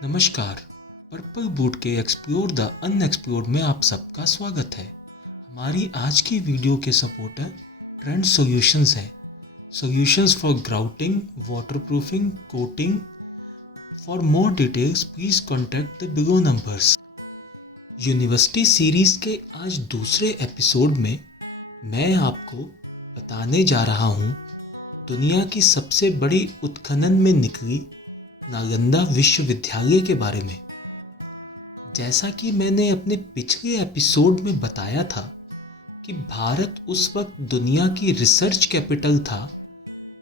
नमस्कार। Purple boot के explore the unexplored में आप सबका स्वागत है। हमारी आज की वीडियो के सपोर्टर ट्रेंड सॉल्यूशंस है। Solutions for grouting, waterproofing, coating. For more details please contact the below numbers. University series के आज दूसरे एपिसोड में मैं आपको बताने जा रहा हूँ दुनिया की सबसे बड़ी उत्खनन में निकली नालंदा विश्वविद्यालय के बारे में। जैसा कि मैंने अपने पिछले एपिसोड में बताया था कि भारत उस वक्त दुनिया की रिसर्च कैपिटल था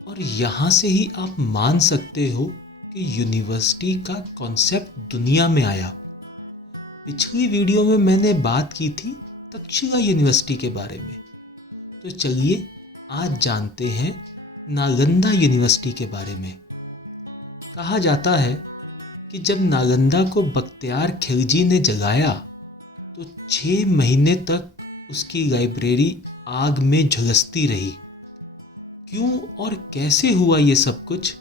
और यहाँ से ही आप मान सकते हो कि यूनिवर्सिटी का कॉन्सेप्ट दुनिया में आया। पिछली वीडियो में मैंने बात की थी तक्षशिला यूनिवर्सिटी के बारे में, तो चलिए आज जानते हैं नालंदा यूनिवर्सिटी के बारे में। कहा जाता है कि जब नालंदा को बख्तियार खिलजी ने जगाया तो 6 महीने तक उसकी लाइब्रेरी आग में झुलसती रही। क्यों और कैसे हुआ ये सब कुछ,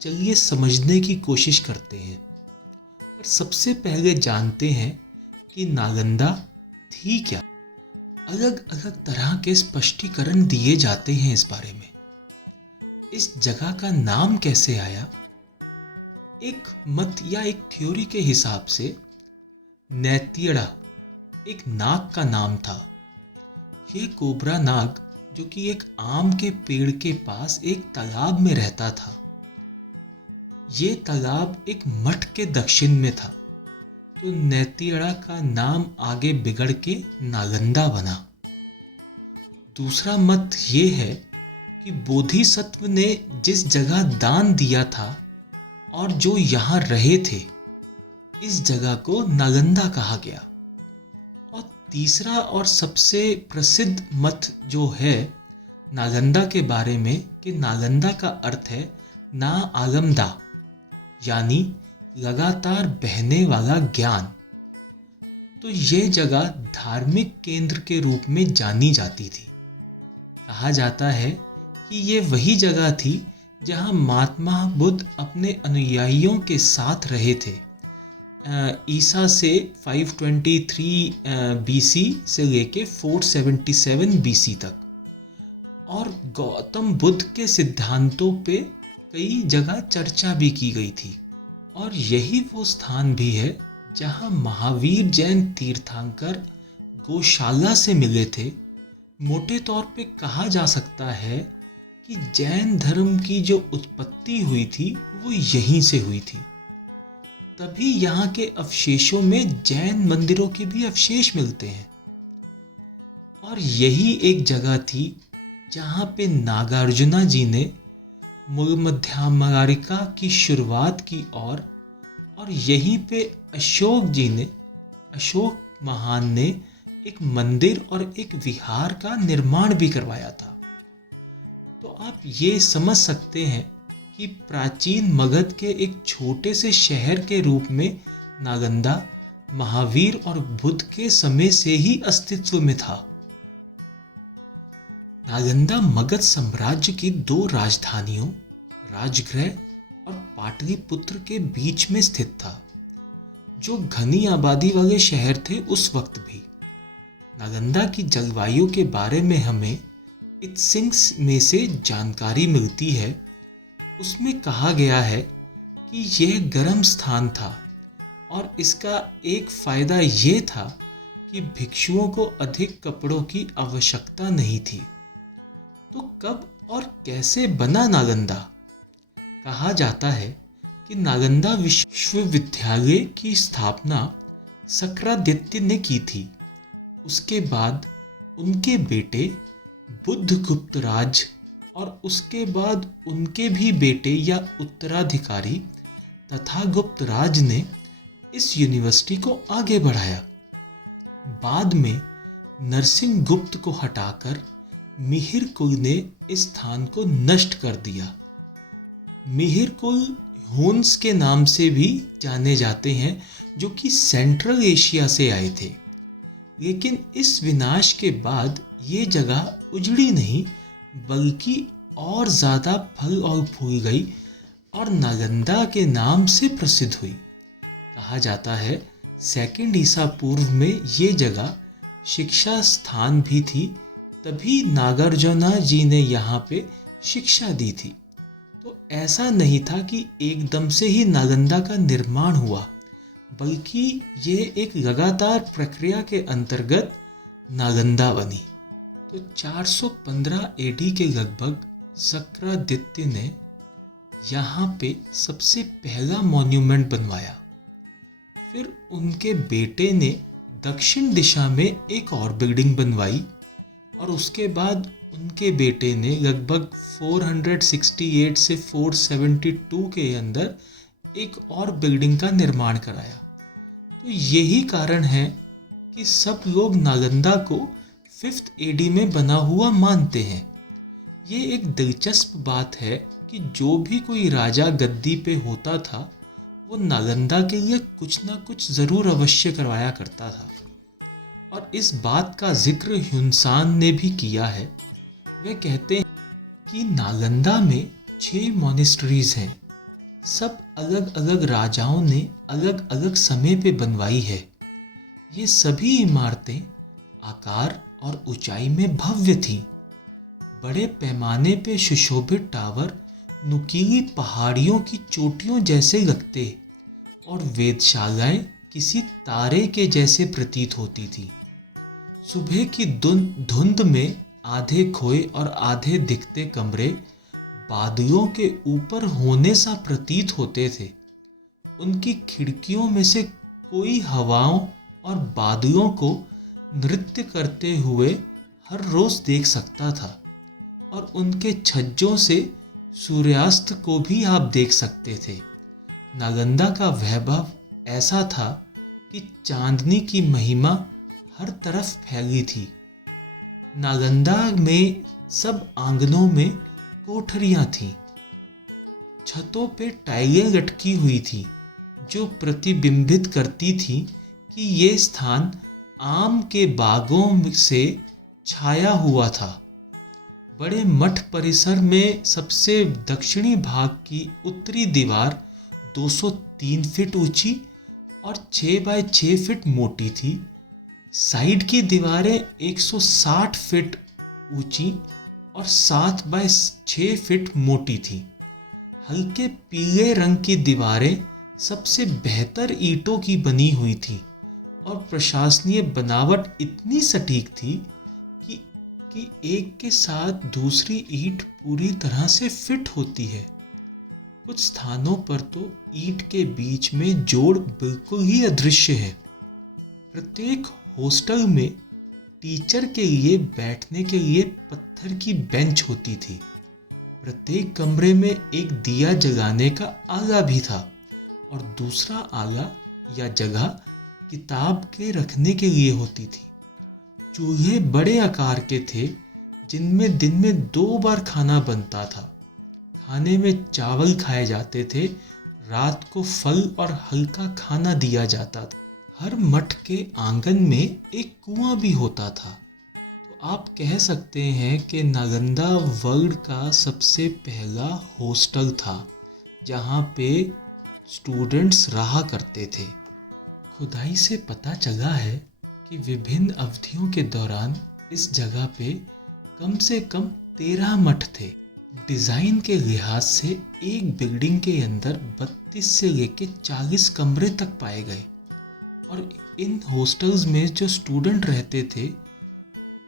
चलिए समझने की कोशिश करते हैं। पर सबसे पहले जानते हैं कि नालंदा थी क्या। अलग अलग तरह के स्पष्टीकरण दिए जाते हैं इस बारे में। इस जगह का नाम कैसे आया? एक मत या एक थ्योरी के हिसाब से नैतियड़ा एक नाग का नाम था। ये कोबरा नाग जो कि एक आम के पेड़ के पास एक तालाब में रहता था। ये तालाब एक मठ के दक्षिण में था, तो नैतियड़ा का नाम आगे बिगड़ के नालंदा बना। दूसरा मत ये है कि बोधिसत्व ने जिस जगह दान दिया था और जो यहाँ रहे थे, इस जगह को नालंदा कहा गया। और तीसरा और सबसे प्रसिद्ध मत जो है नालंदा के बारे में कि नालंदा का अर्थ है ना आलमदा, यानी लगातार बहने वाला ज्ञान। तो ये जगह धार्मिक केंद्र के रूप में जानी जाती थी। कहा जाता है कि ये वही जगह थी जहाँ महात्मा बुद्ध अपने अनुयायियों के साथ रहे थे। ईसा से 523 बीसी से लेके 477 बीसी तक। और गौतम बुद्ध के सिद्धांतों पे कई जगह चर्चा भी की गई थी। और यही वो स्थान भी है जहाँ महावीर जैन तीर्थंकर गौशाला से मिले थे। मोटे तौर पे कहा जा सकता है कि जैन धर्म की जो उत्पत्ति हुई थी वो यहीं से हुई थी। तभी यहाँ के अवशेषों में जैन मंदिरों के भी अवशेष मिलते हैं। और यही एक जगह थी जहाँ पे नागार्जुना जी ने मूलमध्यमकारिका की शुरुआत की और यहीं पे अशोक महान ने एक मंदिर और एक विहार का निर्माण भी करवाया था। तो आप ये समझ सकते हैं कि प्राचीन मगध के एक छोटे से शहर के रूप में नालंदा महावीर और बुद्ध के समय से ही अस्तित्व में था। नालंदा मगध साम्राज्य की 2 राजधानियों राजगृह और पाटलिपुत्र के बीच में स्थित था, जो घनी आबादी वाले शहर थे उस वक्त भी। नालंदा की जलवायु के बारे में हमें इत्सिंग्स में से जानकारी मिलती है। उसमें कहा गया है कि यह गर्म स्थान था और इसका एक फ़ायदा ये था कि भिक्षुओं को अधिक कपड़ों की आवश्यकता नहीं थी। तो कब और कैसे बना नालंदा? कहा जाता है कि नालंदा विश्वविद्यालय की स्थापना सक्रादित्य ने की थी। उसके बाद उनके बेटे बुद्धगुप्त राज और उसके बाद उनके भी बेटे या उत्तराधिकारी तथा गुप्त राज ने इस यूनिवर्सिटी को आगे बढ़ाया। बाद में नरसिंह गुप्त को हटाकर मिहिर कुल ने इस स्थान को नष्ट कर दिया। मिहिर कुल हुन्स के नाम से भी जाने जाते हैं, जो कि सेंट्रल एशिया से आए थे। लेकिन इस विनाश के बाद ये जगह उजड़ी नहीं बल्कि और ज़्यादा फल और फूल गई और नालंदा के नाम से प्रसिद्ध हुई। कहा जाता है सेकंड ईसा पूर्व में ये जगह शिक्षा स्थान भी थी, तभी नागार्जुना जी ने यहाँ पे शिक्षा दी थी। तो ऐसा नहीं था कि एकदम से ही नालंदा का निर्माण हुआ, बल्कि ये एक लगातार प्रक्रिया के अंतर्गत नालंदा बनी। तो 415 एडी के लगभग शक्रादित्य ने यहाँ पे सबसे पहला मॉन्यूमेंट बनवाया। फिर उनके बेटे ने दक्षिण दिशा में एक और बिल्डिंग बनवाई और उसके बाद उनके बेटे ने लगभग 468 से 472 के अंदर एक और बिल्डिंग का निर्माण कराया। तो यही कारण है कि सब लोग नालंदा को 5th एडी में बना हुआ मानते हैं। ये एक दिलचस्प बात है कि जो भी कोई राजा गद्दी पे होता था वो नालंदा के लिए कुछ ना कुछ ज़रूर अवश्य करवाया करता था। और इस बात का जिक्र ह्युनसांग ने भी किया है। वे कहते हैं कि नालंदा में 6 मॉनेस्ट्रीज हैं, सब अलग अलग राजाओं ने अलग अलग समय पे बनवाई है। ये सभी इमारतें आकार और ऊंचाई में भव्य थीं। बड़े पैमाने पे सुशोभित टावर नुकीली पहाड़ियों की चोटियों जैसे लगते और वेधशालाएं किसी तारे के जैसे प्रतीत होती थी। सुबह की धुंध में आधे खोए और आधे दिखते कमरे बादलों के ऊपर होने सा प्रतीत होते थे। उनकी खिड़कियों में से कोई हवाओं और बादलों को नृत्य करते हुए हर रोज देख सकता था और उनके छज्जों से सूर्यास्त को भी आप देख सकते थे। नालंदा का वैभव ऐसा था कि चांदनी की महिमा हर तरफ फैली थी। नालंदा में सब आंगनों में कोठरियां थीं। छतों पे टाइलें लटकी हुई थी जो प्रतिबिंबित करती थी कि ये स्थान आम के बागों से छाया हुआ था। बड़े मठ परिसर में सबसे दक्षिणी भाग की उत्तरी दीवार 203 फीट ऊंची और 6 बाय 6 फीट मोटी थी। साइड की दीवारें 160 फीट ऊंची और 7 बाय 6 फीट मोटी थी। हल्के पीले रंग की दीवारें सबसे बेहतर ईंटों की बनी हुई थी और प्रशासनीय बनावट इतनी सटीक थी कि एक के साथ दूसरी ईंट पूरी तरह से फिट होती है। कुछ स्थानों पर तो ईंट के बीच में जोड़ बिल्कुल ही अदृश्य है। प्रत्येक हॉस्टल में टीचर के लिए बैठने के लिए पत्थर की बेंच होती थी। प्रत्येक कमरे में एक दिया जलाने का आला भी था और दूसरा आला या जगह किताब के रखने के लिए होती थी। चूल्हे बड़े आकार के थे जिनमें दिन में 2 बार खाना बनता था। खाने में चावल खाए जाते थे, रात को फल और हल्का खाना दिया जाता था। हर मठ के आंगन में एक कुआं भी होता था। तो आप कह सकते हैं कि नालंदा वर्ल्ड का सबसे पहला हॉस्टल था जहाँ पे स्टूडेंट्स रहा करते थे। खुदाई से पता चला है कि विभिन्न अवधियों के दौरान इस जगह पे कम से कम 13 मठ थे। डिज़ाइन के लिहाज से एक बिल्डिंग के अंदर 32 से लेकर 40 कमरे तक पाए गए और इन हॉस्टल्स में जो स्टूडेंट रहते थे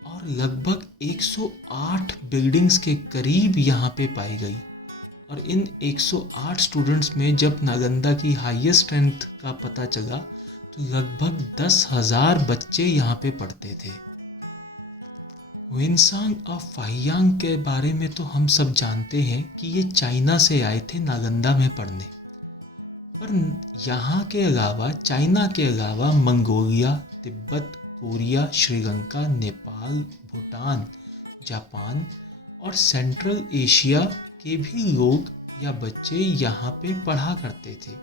और लगभग 108 बिल्डिंग्स के करीब यहाँ पे पाई गई। और इन 108 स्टूडेंट्स में जब नालंदा की हाईएस्ट स्ट्रेंथ का पता चला तो लगभग 10,000 बच्चे यहाँ पे पढ़ते थे। ह्वेनसांग और फाहियांग के बारे में तो हम सब जानते हैं कि ये चाइना से आए थे नालंदा में पढ़ने, पर यहाँ के अलावा चाइना के अलावा Mongolia, Tibet, Korea, Sri Lanka, Nepal, Bhutan, Japan और सेंट्रल एशिया के भी लोग या बच्चे यहाँ पे पढ़ा करते थे।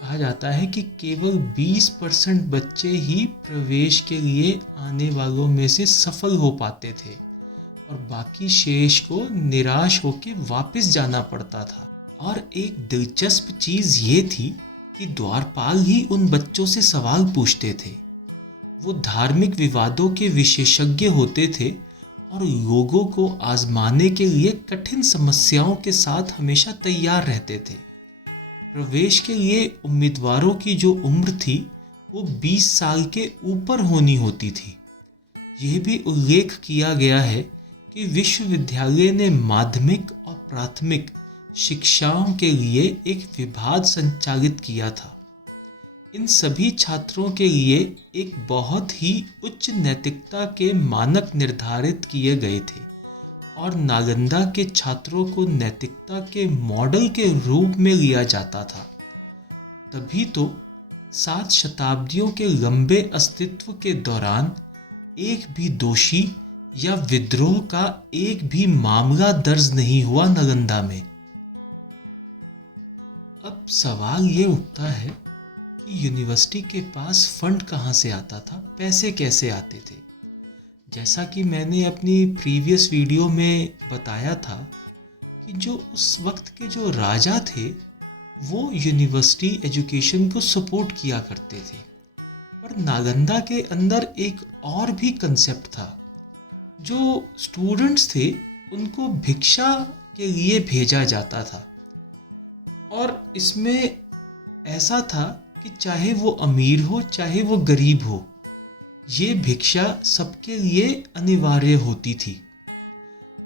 कहा जाता है कि केवल 20% बच्चे ही प्रवेश के लिए आने वालों में से सफल हो पाते थे और बाकी शेष को निराश होकर वापस जाना पड़ता था। और एक दिलचस्प चीज़ ये थी कि द्वारपाल ही उन बच्चों से सवाल पूछते थे। वो धार्मिक विवादों के विशेषज्ञ होते थे और लोगों को आजमाने के लिए कठिन समस्याओं के साथ हमेशा तैयार रहते थे। प्रवेश के लिए उम्मीदवारों की जो उम्र थी वो 20 साल के ऊपर होनी होती थी। यह भी उल्लेख किया गया है कि विश्वविद्यालय ने माध्यमिक और प्राथमिक शिक्षाओं के लिए एक विभाग संचालित किया था। इन सभी छात्रों के लिए एक बहुत ही उच्च नैतिकता के मानक निर्धारित किए गए थे और नालंदा के छात्रों को नैतिकता के मॉडल के रूप में लिया जाता था। तभी तो 7 शताब्दियों के लंबे अस्तित्व के दौरान एक भी दोषी या विद्रोह का एक भी मामला दर्ज नहीं हुआ नालंदा में। अब सवाल ये उठता है कि यूनिवर्सिटी के पास फंड कहाँ से आता था, पैसे कैसे आते थे। जैसा कि मैंने अपनी प्रीवियस वीडियो में बताया था कि जो उस वक्त के जो राजा थे वो यूनिवर्सिटी एजुकेशन को सपोर्ट किया करते थे, पर नालंदा के अंदर एक और भी कंसेप्ट था। जो स्टूडेंट्स थे उनको भिक्षा के लिए भेजा जाता था और इसमें ऐसा था कि चाहे वो अमीर हो चाहे वो गरीब हो, ये भिक्षा सबके लिए अनिवार्य होती थी।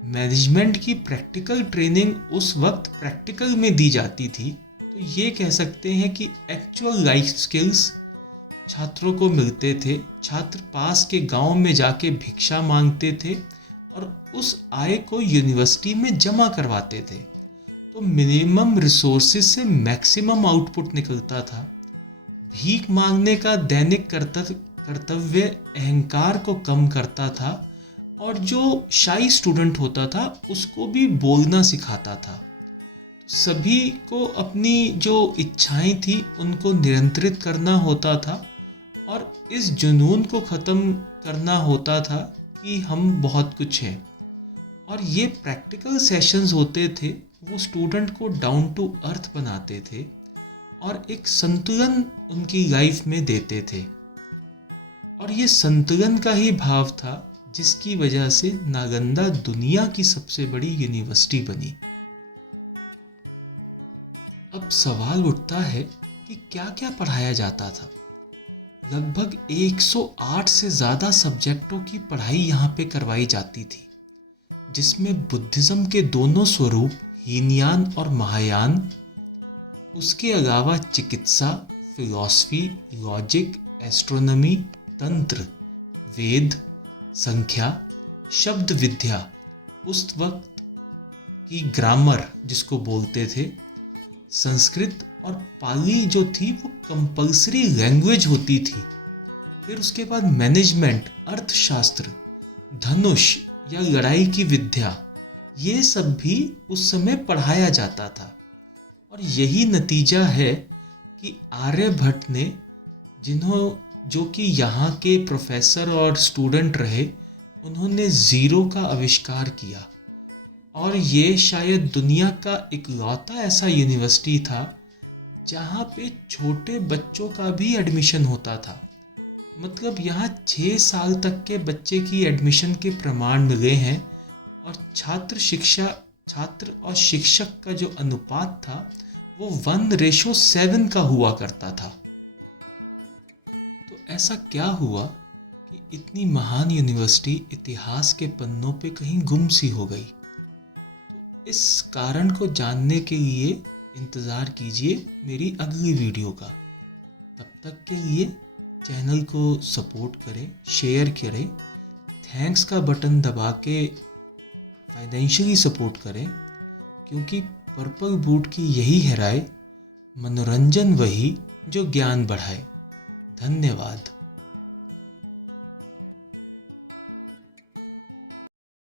मैनेजमेंट की प्रैक्टिकल ट्रेनिंग उस वक्त प्रैक्टिकल में दी जाती थी, तो ये कह सकते हैं कि एक्चुअल लाइफ स्किल्स छात्रों को मिलते थे। छात्र पास के गांव में जाके भिक्षा मांगते थे और उस आय को यूनिवर्सिटी में जमा करवाते थे। तो मिनिमम रिसोर्सेज से मैक्सिमम आउटपुट निकलता था। भीख मांगने का दैनिक कर्तव्य अहंकार को कम करता था और जो शाई स्टूडेंट होता था उसको भी बोलना सिखाता था। तो सभी को अपनी जो इच्छाएं थी उनको नियंत्रित करना होता था और इस जुनून को ख़त्म करना होता था कि हम बहुत कुछ हैं। और ये प्रैक्टिकल सेशंस होते थे, वो स्टूडेंट को डाउन टू अर्थ बनाते थे और एक संतुलन उनकी लाइफ में देते थे। और ये संतुलन का ही भाव था जिसकी वजह से नालंदा दुनिया की सबसे बड़ी यूनिवर्सिटी बनी। अब सवाल उठता है कि क्या क्या पढ़ाया जाता था। लगभग 108 से ज़्यादा सब्जेक्टों की पढ़ाई यहाँ पे करवाई जाती थी, जिसमें बुद्धिज़्म के दोनों स्वरूप हीनयान और महायान, उसके अलावा चिकित्सा, फिलॉसफी, लॉजिक, एस्ट्रोनॉमी, तंत्र, वेद, संख्या, शब्द विद्या, उस वक्त की ग्रामर जिसको बोलते थे, संस्कृत और पाली जो थी वो कंपल्सरी लैंग्वेज होती थी। फिर उसके बाद मैनेजमेंट, अर्थशास्त्र, धनुष या लड़ाई की विद्या, ये सब भी उस समय पढ़ाया जाता था। और यही नतीजा है कि आर्यभट्ट ने, जो कि यहाँ के प्रोफेसर और स्टूडेंट रहे, उन्होंने ज़ीरो का आविष्कार किया और ये शायद दुनिया का इकलौता ऐसा यूनिवर्सिटी था जहाँ पे छोटे बच्चों का भी एडमिशन होता था। मतलब यहाँ 6 साल तक के बच्चे की एडमिशन के प्रमाण मिले हैं और छात्र और शिक्षक का जो अनुपात था वो 1:7 का हुआ करता था। तो ऐसा क्या हुआ कि इतनी महान यूनिवर्सिटी इतिहास के पन्नों पे कहीं गुम सी हो गई। तो इस कारण को जानने के लिए इंतज़ार कीजिए मेरी अगली वीडियो का। तब तक के लिए चैनल को सपोर्ट करें, शेयर करें, थैंक्स का बटन दबा के फाइनेंशियली सपोर्ट करें, क्योंकि पर्पल बूट की यही है राय, मनोरंजन वही जो ज्ञान बढ़ाए। धन्यवाद।